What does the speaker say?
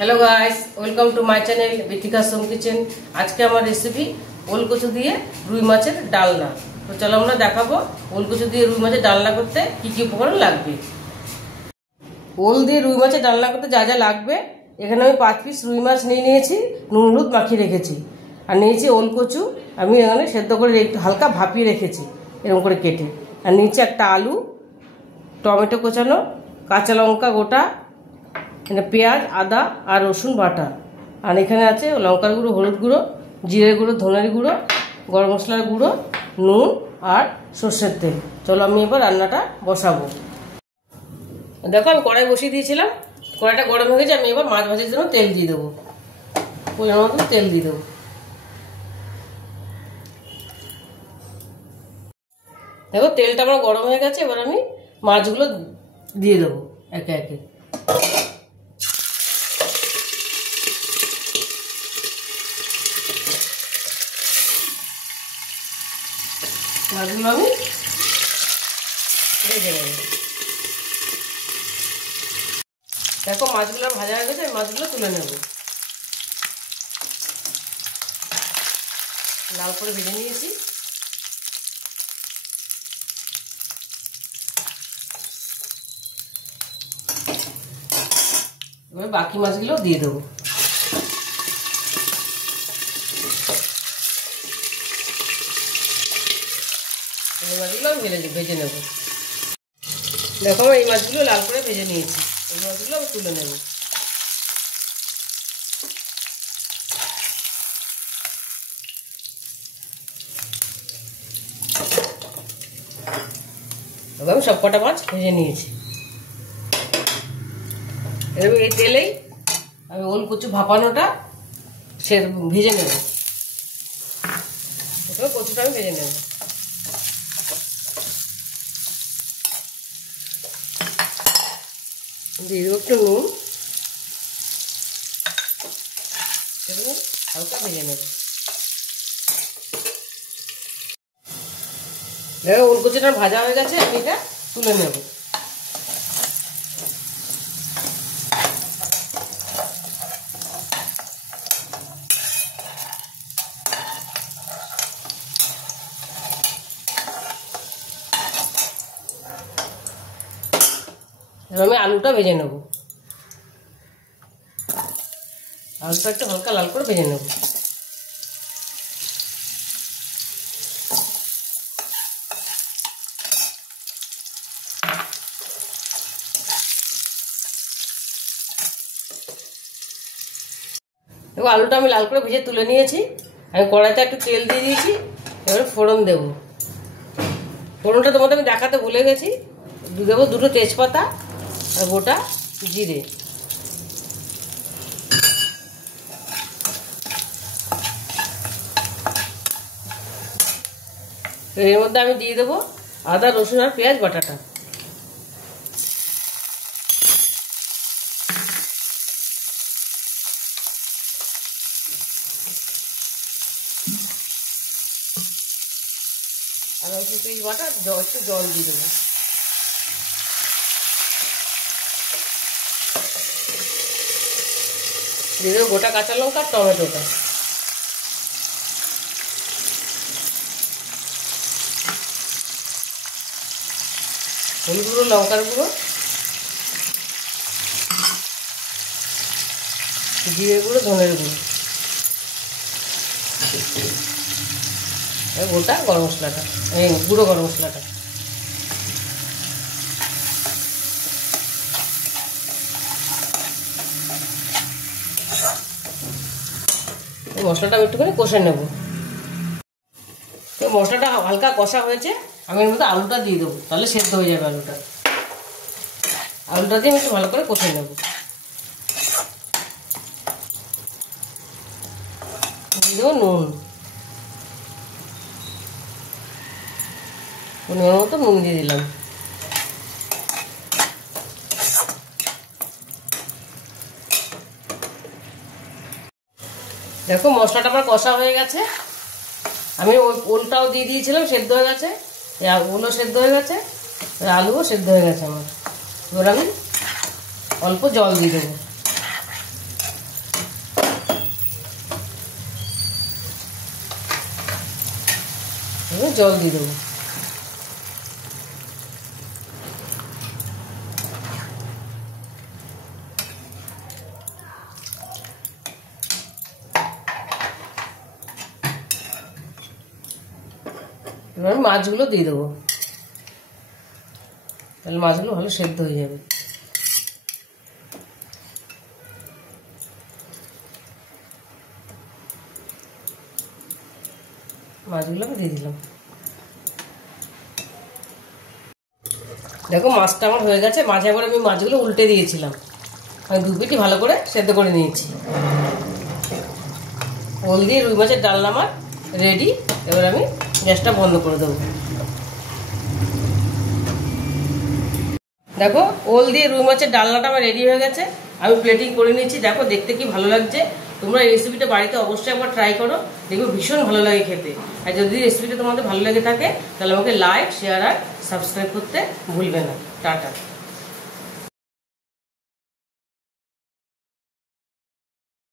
Hello guys, welcome to my channel Bithika Som kitchen. आज के हमार रेसिपी ओल कचु दिए रुई माছের डालना। तो चलो আমরা দেখাবো ওল কচু দিয়ে রুই মাছের ডালনা করতে কি কি উপকরণ লাগবে। ওল দিয়ে রুই মাছের ডালনা করতে যা যা লাগবে, এখানে আমি 5 পিস রুই মাছ নিয়ে নিয়েছি, নুন হলুদ মাখিয়ে রেখেছি। আর নিয়েছি ওল কচু, আমি এখানে সেদ্ধ করে একটু হালকা ভাপিয়ে রেখেছি এরকম করে কেটে। আর নিচে একটা আলু, টমেটো কোচানো, কাঁচা লঙ্কা গোটা, পেঁয়াজ, আদা আর রসুন বাটা। আর এখানে আছে লঙ্কার গুঁড়ো, হলুদ গুঁড়ো, জিরে গুঁড়ো, ধনের গুঁড়ো, গরম মশলার গুঁড়ো, নুন আর সর্ষের তেল। চলো আমি এবার রান্নাটা বসাবো। দেখো আমি কড়াই বসিয়ে দিয়েছিলাম, কড়াইটা গরম হয়ে গেছে। আমি এবার মাছ ভাজার জন্য তেল দিয়ে দেবো, পরিমাণ মতো তেল দিয়ে দেবো। দেখো তেলটা আমার গরম হয়ে গেছে, এবার আমি মাছগুলো দিয়ে দেবো একে একে। মাছগুলো আমি ভেজে নেব। দেখো মাছগুলো ভাজা হয়ে গেছে, মাছগুলো তুলে নেব। লাল করে ভেজে নিয়েছি। এবার বাকি মাছগুলো দিয়ে দেবো। এই মাছগুলো আমি ভেজে নেব। দেখো এই মাছগুলো লাল করে ভেজে নিয়েছি, এই মাছগুলো আমি তুলে নেব। এবার আমি সব কটা মাছ ভেজে নিয়েছি। এবার এই তেলেই আমি ওল কচু ভাপানোটা সে ভেজে নেব। কচুটা আমি ভেজে নেব। দিয়ে দেবো একটু নুন, সেরকম হালকা ভেজে নেব। দেখো ওল কচুটা ভাজা হয়ে গেছে, আমি এটা তুলে নেব। এবার আমি আলুটা ভেজে নেব। আলুটা একটু হালকা লাল করে ভেজে নেব। এবার আলুটা আমি লাল করে ভেজে তুলে নিয়েছি। আমি কড়াইতে একটু তেল দিয়ে দিয়েছি, এবার ফোড়ন দেব। ফোড়নটা তোমাদের আমি দেখাতে ভুলে গেছি। দেবো দুটো তেজপাতা আর গোটা জিরে। এর মধ্যে আমি দিয়ে দেবো আদা রসুন আর পেঁয়াজ বাটাটা। আদা রসুন পেঁয়াজ বাটা একটু জল দিয়ে দেবো। দিয়ে দেবো গোটা কাঁচা লঙ্কা, টমেটোটা। হলুদ গুঁড়ো, লঙ্কার গুঁড়ো, জিরে গুঁড়ো, ধনের গুঁড়ো, গোটা গরম মশলাটা, এই গুঁড়ো গরম মশলাটা। মশলাটা আমি একটুখানি কষে নেব। তো মশলাটা হালকা কষা হয়েছে, আমি এর মধ্যে আলুটা দিয়ে দেবো, তাহলে সেদ্ধ হয়ে যাবে আলুটা। আলুটা দিয়ে আমি একটু ভালো করে কষে নেব। দিয়ে দেবো নুন, পরিমাণ মতো নুন দিয়ে দিলাম। দেখো মশলাটা আমার কষা হয়ে গেছে। আমি ওই ওলটাও দিয়ে দিয়েছিলাম, সেদ্ধ হয়ে গেছে। ওলও সেদ্ধ হয়ে গেছে, আলুও সেদ্ধ হয়ে গেছে আমার। এবার আমি অল্প জল দিয়ে দেবো। একটুখানি জল দিয়ে দেবো। এবার মাছগুলো দিয়ে দেবো, তাহলে মাছগুলো ভালো সেদ্ধ হয়ে যাবে। মাছগুলো আমি দিয়ে দিলাম। দেখো মাছটা আমার হয়ে গেছে। মাঝে আবার আমি মাছগুলো উল্টে দিয়েছিলাম। আমি দু পিঠি ভালো করে সেদ্ধ করে নিয়েছি। ওল দিয়ে রুই মাছের ডালনা আমার রেডি। এবার আমি গ্যাসটা বন্ধ করে দেবো। দেখো ওল দিয়ে রুই মাছের ডালনাটা আমার রেডি হয়ে গেছে। আমি প্লেটিং করে নিয়েছি। দেখো দেখতে কি ভালো লাগছে। তোমরা এই রেসিপিটা বাড়িতে অবশ্যই একবার ট্রাই করো, দেখবে ভীষণ ভালো লাগে খেতে। আর যদি রেসিপিটা তোমাদের ভালো লেগে থাকে তাহলে আমাকে লাইক, শেয়ার আর সাবস্ক্রাইব করতে ভুলবে না। টাটা।